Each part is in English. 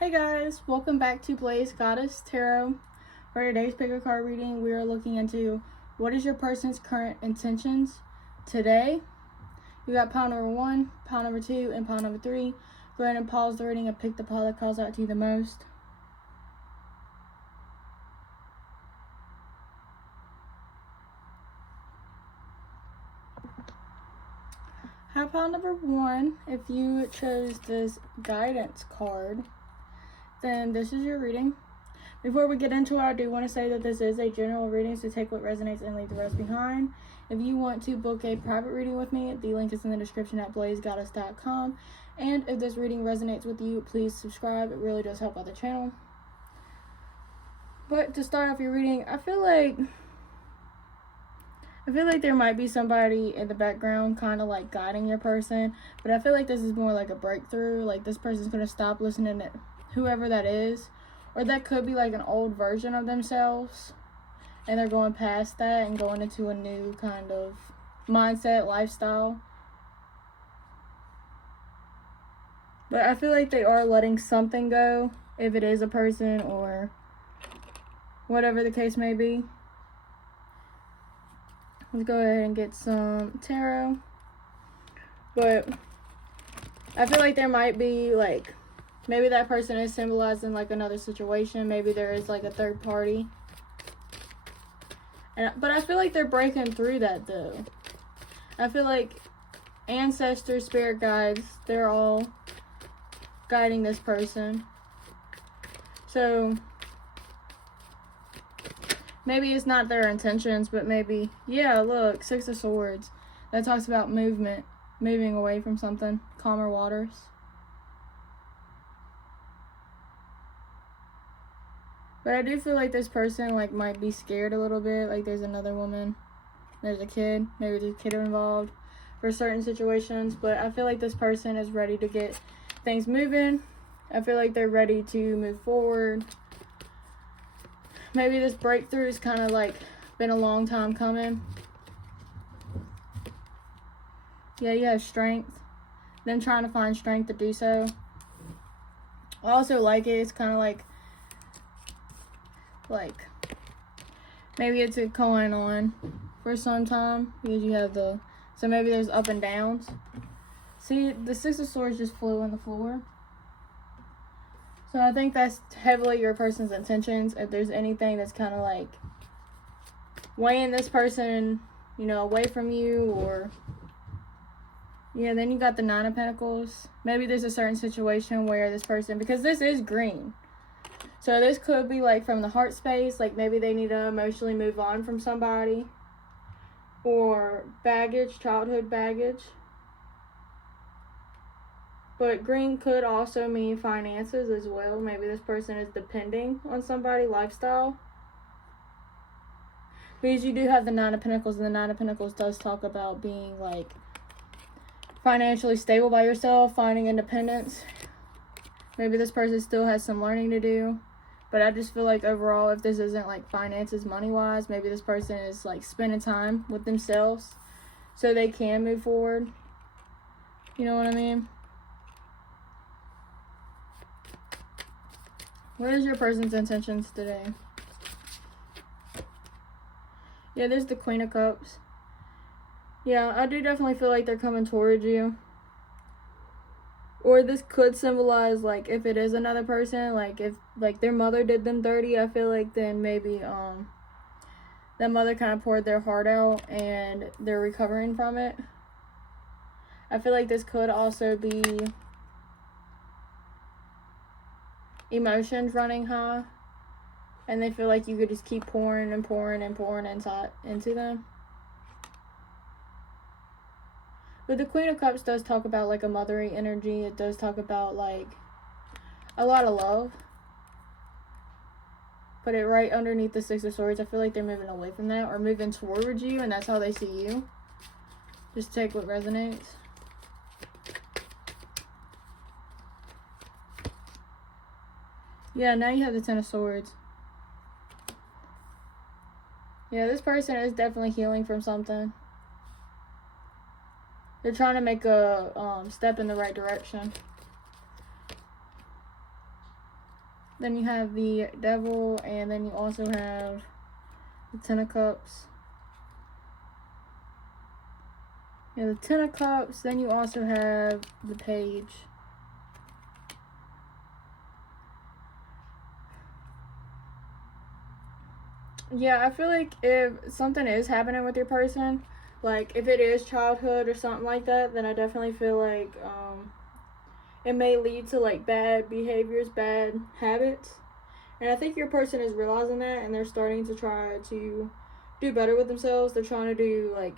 Hey guys, welcome back to Blaze Goddess Tarot. For today's pick a card reading, we are looking into what is your person's current intentions today. You got pile number 1, pile number 2, and pile number 3. Go ahead and pause the reading and pick the pile that calls out to you the most. Have pile number 1. If you chose this guidance card, then this is your reading. Before we get into it, I do want to say that this is a general reading, so take what resonates and leave the rest behind. If you want to book a private reading with me, the link is in the description at blazegoddess.com. And if this reading resonates with you, please subscribe. It really does help out the channel. But to start off your reading, I feel like there might be somebody in the background kind of like guiding your person, but I feel like this is more like a breakthrough. Like this person's going to stop listening to whoever that is, or that could be like an old version of themselves, and they're going past that and going into a new kind of mindset, lifestyle. But I feel like they are letting something go, if it is a person or whatever the case may be. Let's go ahead and get some tarot. But I feel like there might be like, maybe that person is symbolizing like another situation. Maybe there is like a third party. But I feel like they're breaking through that though. I feel like ancestors, spirit guides, they're all guiding this person. So maybe it's not their intentions, but maybe, yeah, look, 6 of Swords. That talks about movement, moving away from something, calmer waters. But I do feel like this person like might be scared a little bit. Like there's another woman, there's a kid, maybe there's a kid involved for certain situations. But I feel like this person is ready to get things moving. I feel like they're ready to move forward. Maybe this breakthrough is kind of like been a long time coming. Yeah, you have strength. Them trying to find strength to do so. I also like it. It's kind of like maybe it's going on for some time, because you have so maybe there's up and downs. See, the 6 of Swords just flew on the floor. So I think that's heavily your person's intentions. If there's anything that's kind of like weighing this person, you know, away from you, or yeah, then you got the 9 of Pentacles. Maybe there's a certain situation where this person, because this is green, so this could be like from the heart space, like maybe they need to emotionally move on from somebody, or baggage, childhood baggage. But green could also mean finances as well. Maybe this person is depending on somebody, lifestyle. Because you do have the 9 of Pentacles, and the 9 of Pentacles does talk about being like financially stable by yourself, finding independence. Maybe this person still has some learning to do. But I just feel like overall, if this isn't like finances, money-wise, maybe this person is like spending time with themselves so they can move forward. You know what I mean? What is your person's intentions today? Yeah, there's the Queen of Cups. Yeah, I do definitely feel like they're coming towards you. Or this could symbolize, like, if it is another person, like, if, like, their mother did them dirty, I feel like then maybe, that mother kind of poured their heart out and they're recovering from it. I feel like this could also be emotions running high, and they feel like you could just keep pouring and pouring and pouring into them. But the Queen of Cups does talk about like a mothering energy. It does talk about like a lot of love. But it right underneath the 6 of Swords, I feel like they're moving away from that, or moving towards you, and that's how they see you. Just take what resonates. Yeah, now you have the 10 of Swords. Yeah, this person is definitely healing from something. They're trying to make a step in the right direction. Then you have the Devil, and then you also have the Ten of Cups. Yeah, the Ten of Cups, then you also have the Page. Yeah, I feel like if something is happening with your person, like if it is childhood or something like that, then I definitely feel like it may lead to like bad behaviors, bad habits. And I think your person is realizing that, and they're starting to try to do better with themselves. They're trying to do like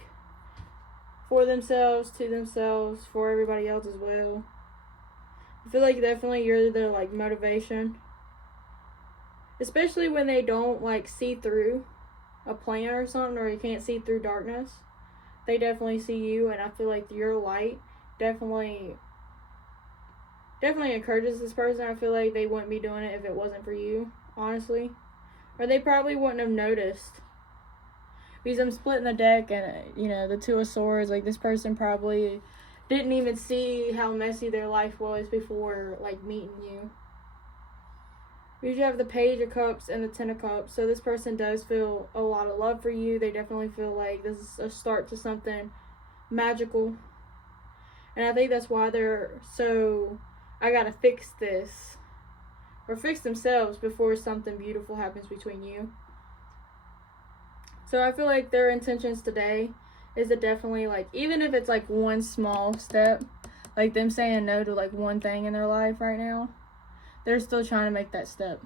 for themselves, to themselves, for everybody else as well. I feel like definitely you're their like motivation. Especially when they don't like see through a plan or something, or you can't see through darkness. They definitely see you, and I feel like your light definitely encourages this person. I feel like they wouldn't be doing it if it wasn't for you, honestly. Or they probably wouldn't have noticed. Because I'm splitting the deck, and you know, the Two of Swords, like this person probably didn't even see how messy their life was before like meeting you. Because you have the Page of Cups and the Ten of Cups, so this person does feel a lot of love for you. They definitely feel like this is a start to something magical. And I think that's why they're so, I gotta fix this. Or fix themselves before something beautiful happens between you. So I feel like their intentions today is to definitely, like, even if it's like one small step, like them saying no to like one thing in their life right now, they're still trying to make that step.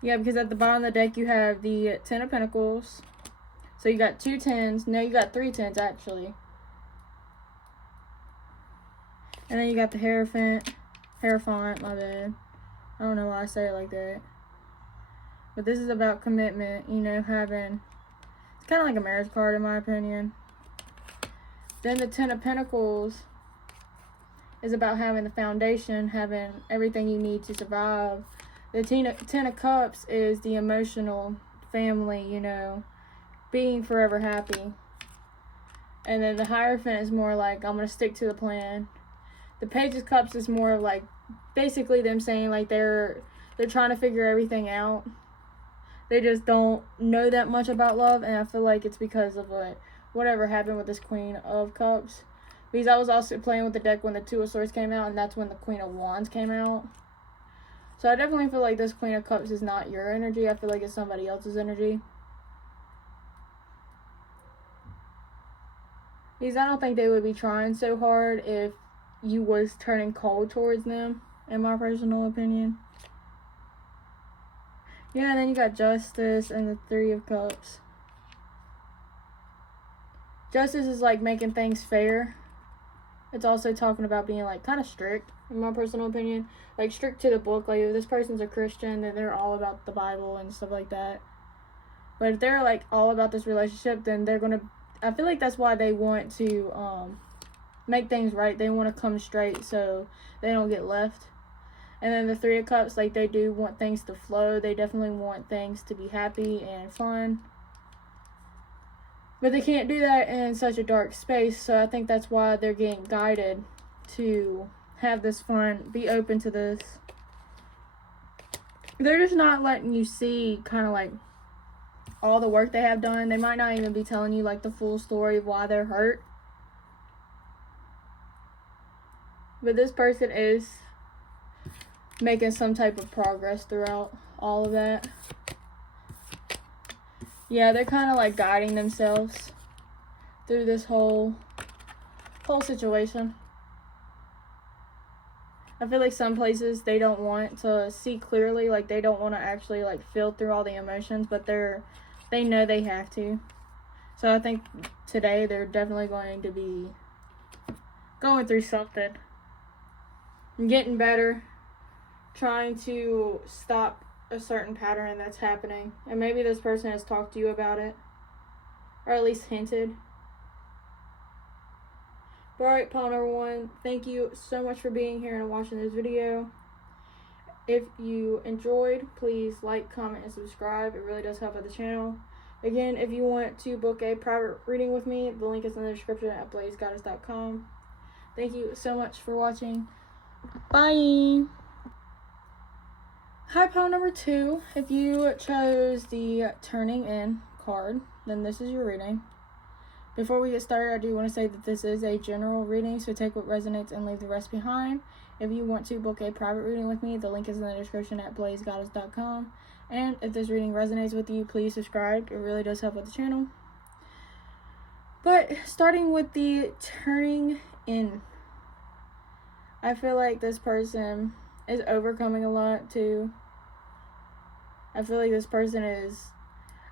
Yeah, because at the bottom of the deck you have the Ten of Pentacles. So you got 2 tens. No, you got 3 tens actually. And then you got the Hierophant, my bad. I don't know why I say it like that. But this is about commitment, you know, having, it's kind of like a marriage card in my opinion. Then the Ten of Pentacles is about having the foundation, having everything you need to survive. The Ten of Cups is the emotional family, you know, being forever happy. And then the Hierophant is more like, I'm going to stick to the plan. The Page of Cups is more of like, basically them saying like they're trying to figure everything out. They just don't know that much about love, and I feel like it's because of whatever happened with this Queen of Cups. Because I was also playing with the deck when the Two of Swords came out, and that's when the Queen of Wands came out. So I definitely feel like this Queen of Cups is not your energy. I feel like it's somebody else's energy. Because I don't think they would be trying so hard if you was turning cold towards them, in my personal opinion. Yeah, and then you got Justice and the Three of Cups. Justice is like making things fair. It's also talking about being like kind of strict, in my personal opinion. Like strict to the book. Like if this person's a Christian, then they're all about the Bible and stuff like that. But if they're like all about this relationship, then they're gonna, I feel like that's why they want to make things right. They want to come straight so they don't get left. And then the Three of Cups, like they do want things to flow. They definitely want things to be happy and fun. But they can't do that in such a dark space, so I think that's why they're getting guided to have this fun, be open to this. They're just not letting you see kind of like all the work they have done. They might not even be telling you like the full story of why they're hurt. But this person is making some type of progress throughout all of that. Yeah, they're kind of like guiding themselves through this whole situation. I feel like some places they don't want to see clearly, like they don't want to actually like feel through all the emotions, but they know they have to. So I think today they're definitely going to be going through something, getting better, trying to stop a certain pattern that's happening. And maybe this person has talked to you about it, or at least hinted. But alright, pile number 1, thank you so much for being here and watching this video. If you enjoyed, please like, comment, and subscribe. It really does help out the channel. Again, if you want to book a private reading with me, the link is in the description at blazegoddess.com. Thank you so much for watching. Bye! High pile number 2, if you chose the Turning In card, then this is your reading. Before we get started, I do want to say that this is a general reading, so take what resonates and leave the rest behind. If you want to book a private reading with me, the link is in the description at blazegoddess.com. And if this reading resonates with you, please subscribe. It really does help with the channel. But starting with the Turning In, I feel like this person is overcoming a lot too. I feel like this person is,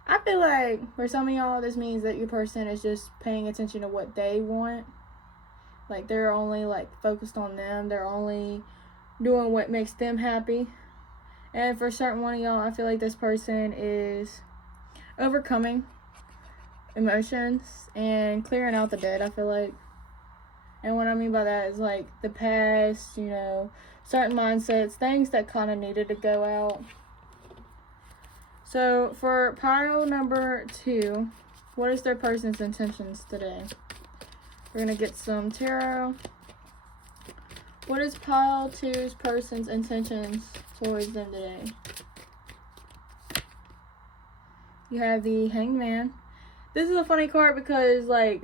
I feel like for some of y'all, this means that your person is just paying attention to what they want. Like, they're only like focused on them. They're only doing what makes them happy. And for certain one of y'all, I feel like this person is overcoming emotions and clearing out the dead, I feel like. And what I mean by that is like the past, you know, certain mindsets, things that kind of needed to go out. So for pile number 2, what is their person's intentions today? We're going to get some tarot. What is pile 2's person's intentions towards them today? You have the Hangman. This is a funny card because, like,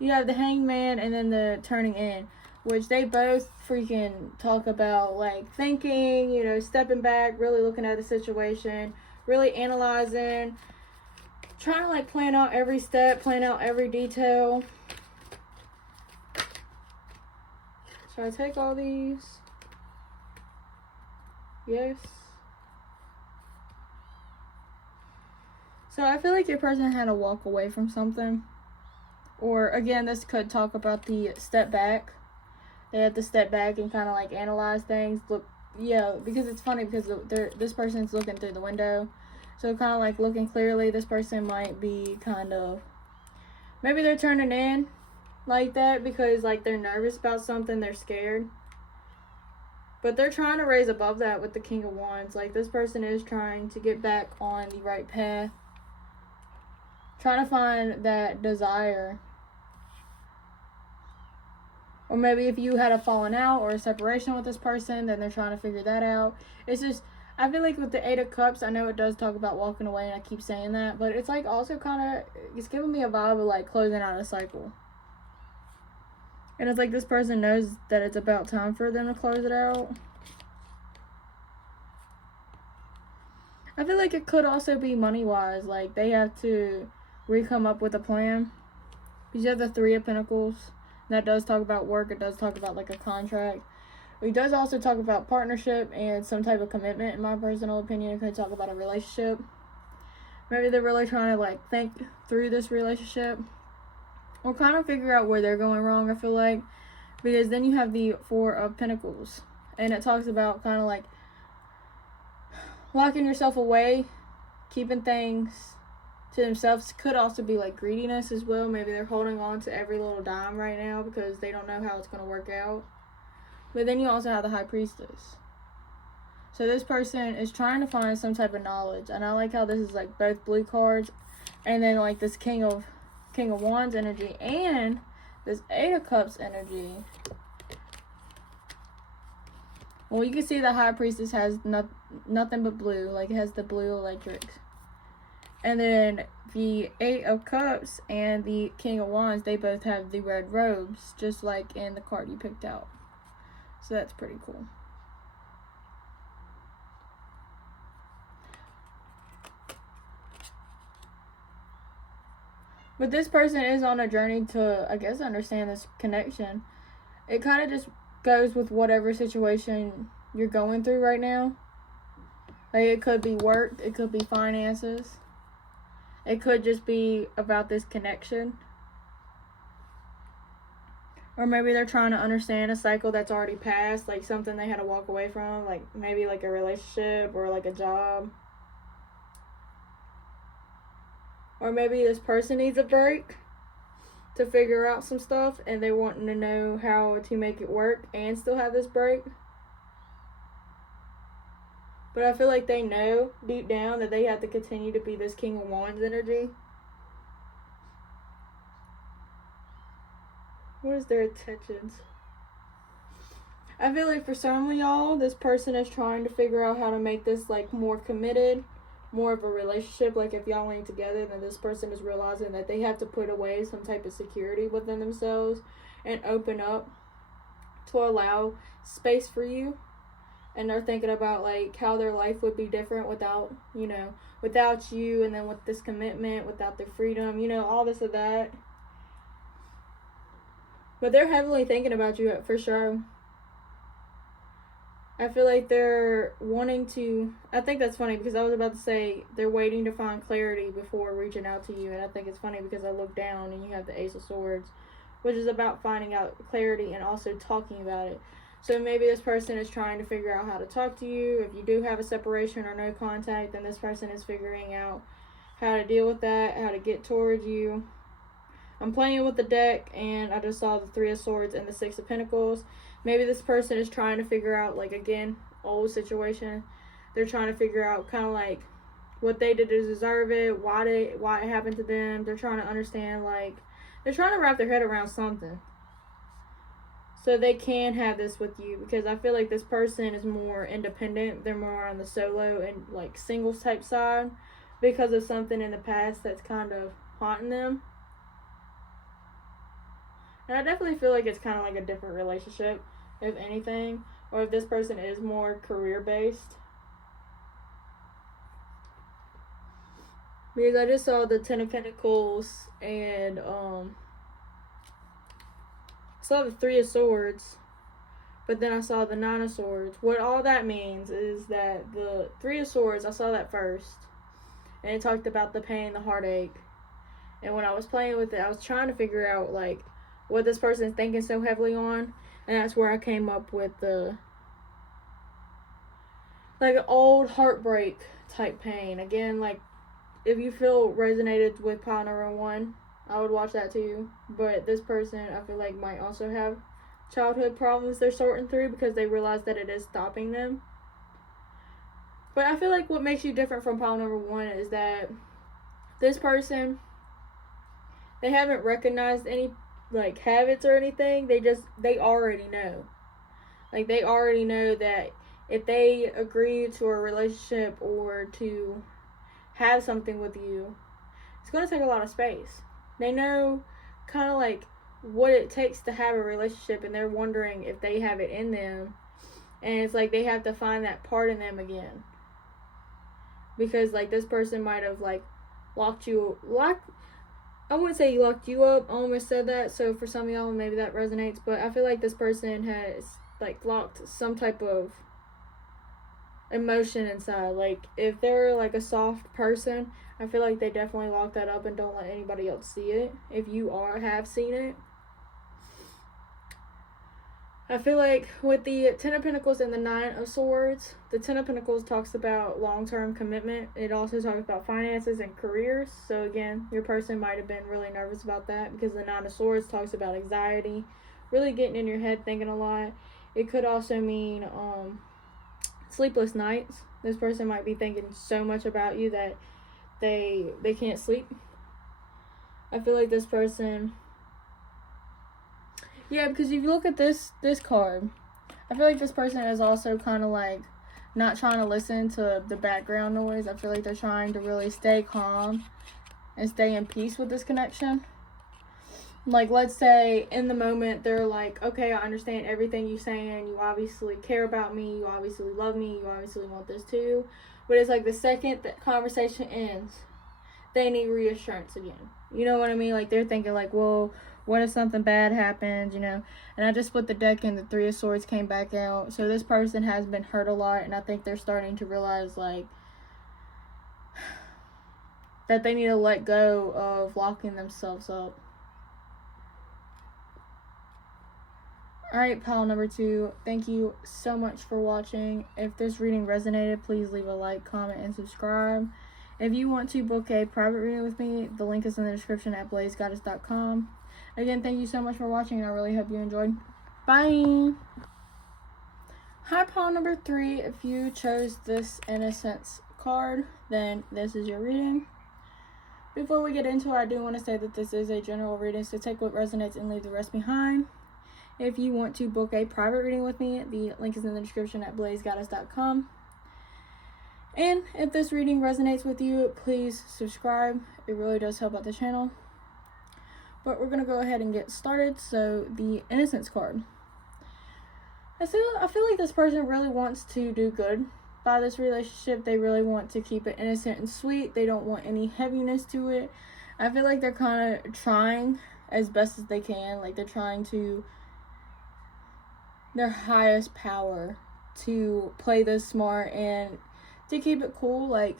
you have the Hangman and then the Turning In, which they both freaking talk about, like, thinking, you know, stepping back, really looking at the situation, really analyzing, trying to, like, plan out every step, plan out every detail. Should I take all these? Yes. So I feel like your person had to walk away from something. Or, again, this could talk about the step back. They have to step back and kind of, like, analyze things. Look, yeah, because it's funny because this person's looking through the window. So, kind of, like, looking clearly, this person might be kind of, maybe they're turning in like that because, like, they're nervous about something. They're scared. But they're trying to raise above that with the King of Wands. Like, this person is trying to get back on the right path. Trying to find that desire. Or maybe if you had a falling out or a separation with this person, then they're trying to figure that out. It's just, I feel like with the 8 of Cups, I know it does talk about walking away, and I keep saying that, but it's like also kind of, it's giving me a vibe of like closing out a cycle. And it's like this person knows that it's about time for them to close it out. I feel like it could also be money-wise. Like, they have to re-come up with a plan. Because you have the 3 of Pentacles. That does talk about work. It does talk about, like, a contract. It does also talk about partnership and some type of commitment, in my personal opinion. It could talk about a relationship. Maybe they're really trying to, like, think through this relationship. Or kind of figure out where they're going wrong, I feel like. Because then you have the 4 of Pentacles. And it talks about kind of, like, locking yourself away, keeping things to themselves. Could also be like greediness as well. Maybe they're holding on to every little dime right now because they don't know how it's going to work out. But then you also have the High Priestess. So this person is trying to find some type of knowledge. And I like how this is like both blue cards. And then like this King of Wands energy. And this 8 of Cups energy. Well, you can see the High Priestess has nothing but blue. Like, it has the blue electric. And then the 8 of Cups and the King of Wands, they both have the red robes, just like in the card you picked out. So that's pretty cool. But this person is on a journey to, I guess, understand this connection. It kind of just goes with whatever situation you're going through right now. Like, it could be work, it could be finances, it could just be about this connection. Or maybe they're trying to understand a cycle that's already passed, like something they had to walk away from, like maybe like a relationship or like a job. Or maybe this person needs a break to figure out some stuff and they want to know how to make it work and still have this break. But I feel like they know deep down that they have to continue to be this King of Wands energy. What is their intentions? I feel like for some of y'all, this person is trying to figure out how to make this like more committed, more of a relationship. Like if y'all ain't together, then this person is realizing that they have to put away some type of security within themselves and open up to allow space for you. And they're thinking about like how their life would be different without, you know, without you, and then with this commitment, without their freedom, you know, all this or that. But they're heavily thinking about you for sure. I feel like they're wanting to, I think that's funny because I was about to say they're waiting to find clarity before reaching out to you. And I think it's funny because I look down and you have the Ace of Swords, which is about finding out clarity and also talking about it. So maybe this person is trying to figure out how to talk to you. If you do have a separation or no contact, then this person is figuring out how to deal with that, how to get towards you. I'm playing with the deck and I just saw the Three of Swords and the Six of Pentacles. Maybe this person is trying to figure out, like, again, old situation. They're trying to figure out kind of like what they did to deserve it, why it happened to them. They're trying to understand, like, they're trying to wrap their head around something so they can have this with you, because I feel like this person is more independent. They're more on the solo and like singles type side because of something in the past that's kind of haunting them. And I definitely feel like it's kind of like a different relationship, if anything, or if this person is more career based. Because I just saw the Ten of Pentacles and saw the Three of Swords, but then I saw the Nine of Swords. What all that means is that the Three of Swords, I saw that first, and it talked about the pain, the heartache. And when I was playing with it, I was trying to figure out like what this person is thinking so heavily on, and that's where I came up with the like an old heartbreak type pain. Again, like if you feel resonated with pile number 1, I would watch that too. But this person, I feel like, might also have childhood problems they're sorting through because they realize that it is stopping them. But I feel like what makes you different from pile number 1 is that this person, they haven't recognized any like habits or anything. They already know. Like they already know that if they agree to a relationship or to have something with you, it's going to take a lot of space. They know kind of like what it takes to have a relationship, and they're wondering if they have it in them. And it's like they have to find that part in them again. Because like this person might have like I wouldn't say he locked you up. I almost said that, so for some of y'all maybe that resonates. But I feel like this person has like locked some type of emotion inside. Like if they're like a soft person, I feel like they definitely lock that up and don't let anybody else see it. If you have seen it, I feel like with the Ten of Pentacles and the Nine of Swords, the Ten of Pentacles talks about long-term commitment. It also talks about finances and careers. So again, your person might have been really nervous about that because the Nine of Swords talks about anxiety, really getting in your head, thinking a lot. It could also mean sleepless nights. This person might be thinking so much about you that they can't sleep. I feel like this person, yeah, because if you look at this card, I feel like this person is also kind of like not trying to listen to the background noise. I feel like they're trying to really stay calm and stay in peace with this connection. Like, let's say in the moment they're like, okay, I understand everything you're saying. You obviously care about me. You obviously love me. You obviously want this too. But it's like the second that conversation ends, they need reassurance again. You know what I mean? Like they're thinking like, well, what if something bad happens, you know? And I just split the deck and the Three of Swords came back out. So this person has been hurt a lot, and I think they're starting to realize like that they need to let go of locking themselves up. Alright, pile number 2, thank you so much for watching. If this reading resonated, please leave a like, comment, and subscribe. If you want to book a private reading with me, the link is in the description at blazegoddess.com. Again, thank you so much for watching, and I really hope you enjoyed. Bye! Hi, pile number 3. If you chose this Innocence card, then this is your reading. Before we get into it, I do want to say that this is a general reading, so take what resonates and leave the rest behind. If you want to book a private reading with me, the link is in the description at blazegoddess.com. And if this reading resonates with you, please subscribe. It really does help out the channel. But we're going to go ahead and get started. So, the Innocence card. I feel like this person really wants to do good by this relationship. They really want to keep it innocent and sweet. They don't want any heaviness to it. I feel like they're kind of trying as best as they can. Like, they're trying to their highest power to play this smart and to keep it cool. Like,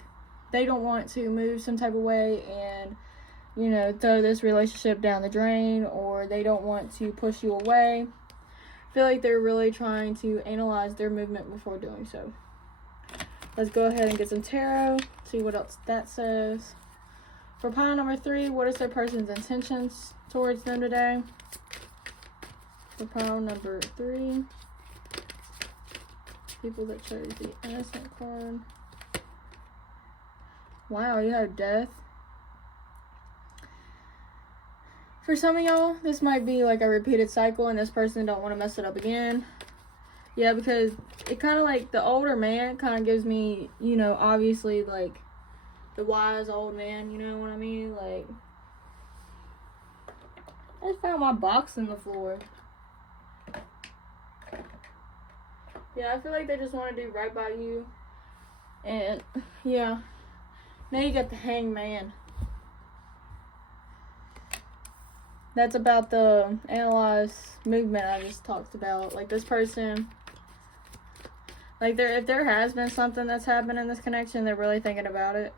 they don't want to move some type of way and, you know, throw this relationship down the drain, or they don't want to push you away. I feel like they're really trying to analyze their movement before doing so. Let's go ahead and get some tarot, see what else that says. For pile number 3, what is their person's intentions towards them today? For pile number 3, people that chose the Innocent card. Wow, you have Death. For some of y'all, this might be like a repeated cycle and this person don't want to mess it up again. Yeah, because it kind of like the older man kind of gives me, you know, obviously like the wise old man, you know what I mean? Like, I just found my box in the floor. Yeah, I feel like they just want to do right by you. And, yeah. Now you got the Hanged Man. That's about the analyze movement I just talked about. Like, this person, like, if there has been something that's happened in this connection, they're really thinking about it.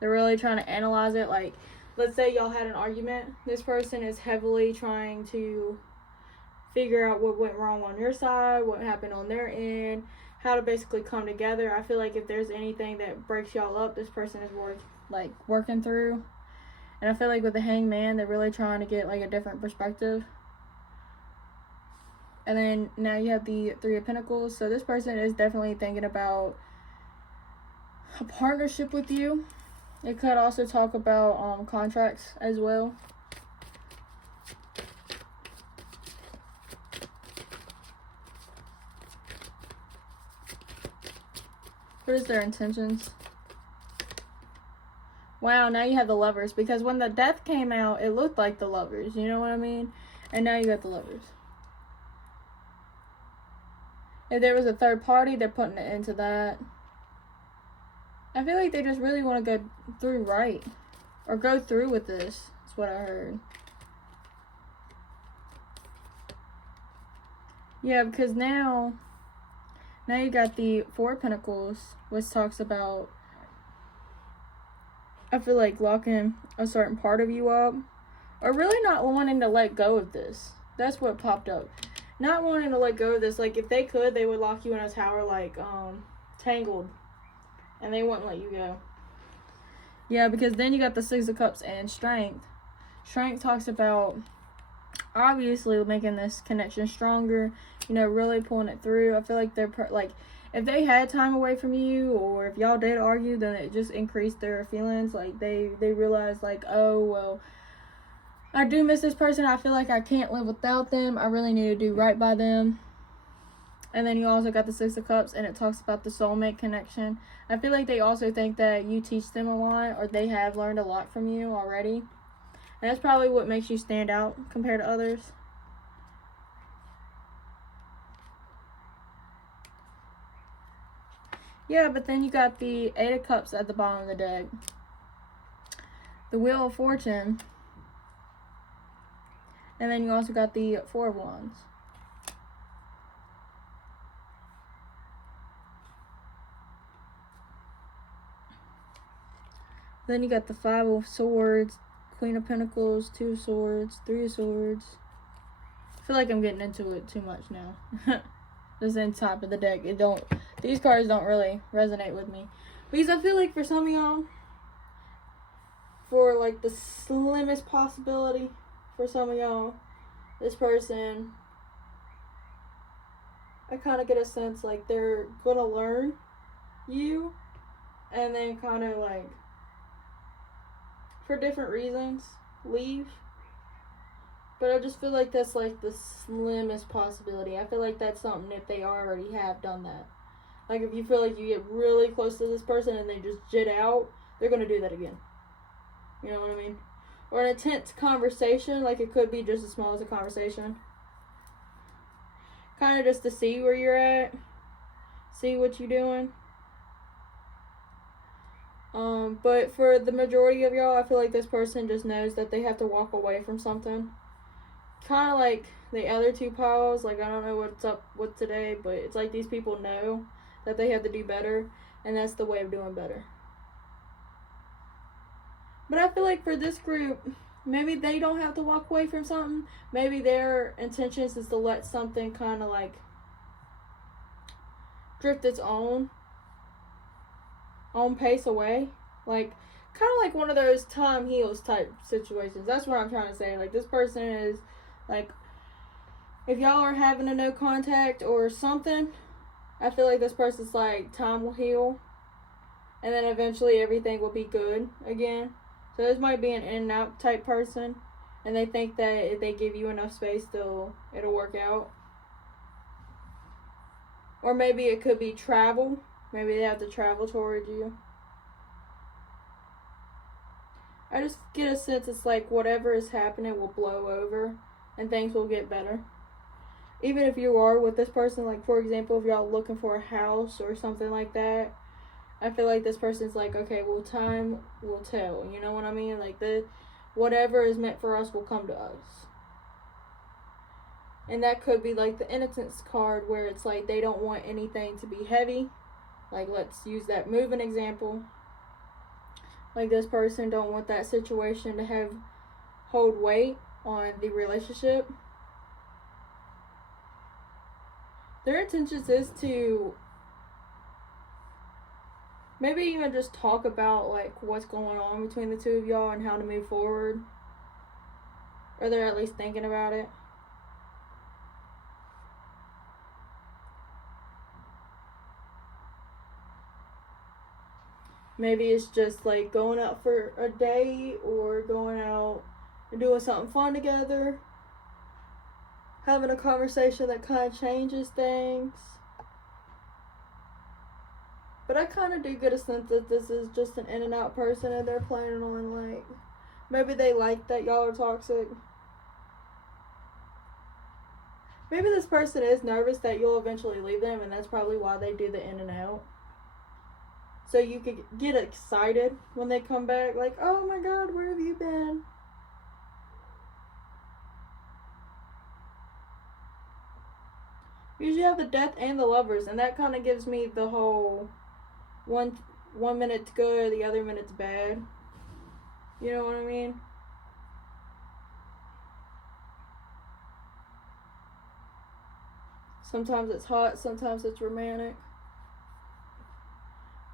They're really trying to analyze it. Like, let's say y'all had an argument. This person is heavily trying to figure out what went wrong on your side, what happened on their end, how to basically come together. I feel like if there's anything that breaks y'all up, this person is working through. And I feel like with the Hanged Man, they're really trying to get like a different perspective. And then now you have the 3 of Pentacles. So this person is definitely thinking about a partnership with you. It could also talk about contracts as well. What is their intentions? Wow, now you have the Lovers. Because when the Death came out, it looked like the Lovers. You know what I mean? And now you got the Lovers. If there was a third party, they're putting it into that. I feel like they just really want to go through right. Or go through with this. That's what I heard. Yeah, because now you got the 4 of Pentacles, which talks about, I feel like, locking a certain part of you up. Or really not wanting to let go of this. That's what popped up. Not wanting to let go of this. Like, if they could, they would lock you in a tower like Tangled. And they wouldn't let you go. Yeah, because then you got the 6 of Cups and Strength. Strength talks about, obviously, making this connection stronger. You know, really pulling it through. I feel like they're, like, if they had time away from you, or if y'all did argue, then it just increased their feelings. Like, they realized, like, oh, well, I do miss this person. I feel like I can't live without them. I really need to do right by them. And then you also got the 6 of Cups, and it talks about the soulmate connection. I feel like they also think that you teach them a lot, or they have learned a lot from you already. And that's probably what makes you stand out compared to others. Yeah, but then you got the 8 of Cups at the bottom of the deck. The Wheel of Fortune. And then you also got the 4 of Wands. Then you got the 5 of Swords, Queen of Pentacles, 2 of Swords, 3 of Swords. I feel like I'm getting into it too much now. This in top of the deck. These cards don't really resonate with me. Because I feel like for some of y'all, for like the slimmest possibility, for some of y'all, this person, I kind of get a sense like they're gonna learn you, and then kind of like, for different reasons, leave. But I just feel like that's like the slimmest possibility. I feel like that's something if they already have done that. Like if you feel like you get really close to this person and they just jit out, they're going to do that again. You know what I mean? Or an intense conversation, like it could be just as small as a conversation. Kind of just to see where you're at. See what you're doing. But for the majority of y'all, I feel like this person just knows that they have to walk away from something. Kind of like the other two piles, like I don't know what's up with today, but it's like these people know that they have to do better, and that's the way of doing better. But I feel like for this group, maybe they don't have to walk away from something. Maybe their intentions is to let something kind of like drift its own pace away. Like, kind of like one of those time heals type situations. That's what I'm trying to say. Like, this person is, like, if y'all are having a no contact or something, I feel like this person's like, time will heal. And then eventually everything will be good again. So this might be an in and out type person. And they think that if they give you enough space, it'll work out. Or maybe it could be travel. Maybe they have to travel towards you. I just get a sense it's like whatever is happening will blow over and things will get better. Even if you are with this person, like for example, if y'all looking for a house or something like that, I feel like this person's like, okay, well, time will tell. You know what I mean? Like whatever is meant for us will come to us. And that could be like the innocence card where it's like they don't want anything to be heavy. Like, let's use that moving example. Like, this person don't want that situation to hold weight on the relationship. Their intentions is to maybe even just talk about, like, what's going on between the two of y'all and how to move forward. Or they're at least thinking about it. Maybe it's just like going out for a date or going out and doing something fun together. Having a conversation that kind of changes things. But I kind of do get a sense that this is just an in and out person and they're planning on like, maybe they like that y'all are toxic. Maybe this person is nervous that you'll eventually leave them and that's probably why they do the in and out. So you could get excited when they come back. Like, oh my God, where have you been? Usually have the Death and the Lovers. And that kind of gives me the whole one minute's good, the other minute's bad. You know what I mean? Sometimes it's hot, sometimes it's romantic.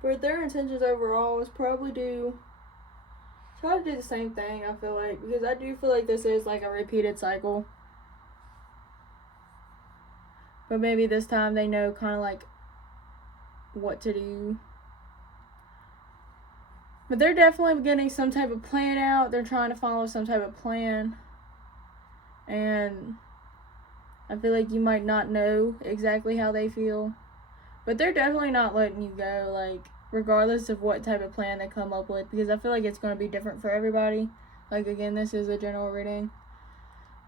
But their intentions overall is probably try to do the same thing, I feel like. Because I do feel like this is like a repeated cycle. But maybe this time they know kind of like what to do. But they're definitely getting some type of plan out. They're trying to follow some type of plan. And I feel like you might not know exactly how they feel. But they're definitely not letting you go, like, regardless of what type of plan they come up with. Because I feel like it's going to be different for everybody. Like, again, this is a general reading.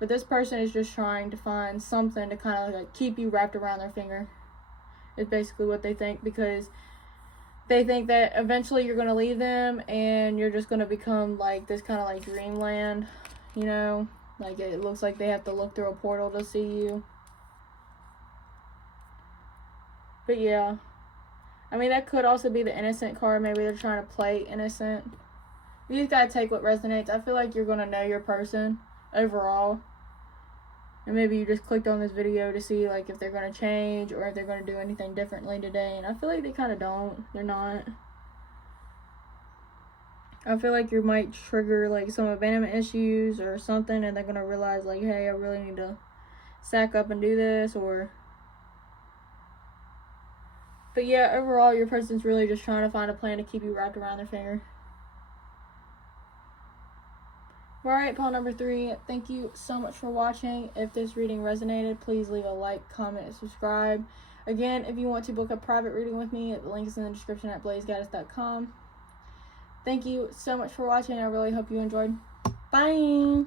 But this person is just trying to find something to kind of, like, keep you wrapped around their finger. Is basically what they think. Because they think that eventually you're going to leave them. And you're just going to become, like, this kind of, like, dreamland. You know? Like, it looks like they have to look through a portal to see you. But yeah, I mean, that could also be the innocent card. Maybe they're trying to play innocent. You just gotta take what resonates. I feel like you're gonna know your person overall. And maybe you just clicked on this video to see like if they're gonna change or if they're gonna do anything differently today. And I feel like they kind of don't. They're not. I feel like you might trigger like some abandonment issues or something, and they're gonna realize like, hey, I really need to sack up and do this, or. But yeah, overall, your person's really just trying to find a plan to keep you wrapped around their finger. Alright, pile number 3, thank you so much for watching. If this reading resonated, please leave a like, comment, and subscribe. Again, if you want to book a private reading with me, the link is in the description at blazegoddess.com. Thank you so much for watching. I really hope you enjoyed. Bye!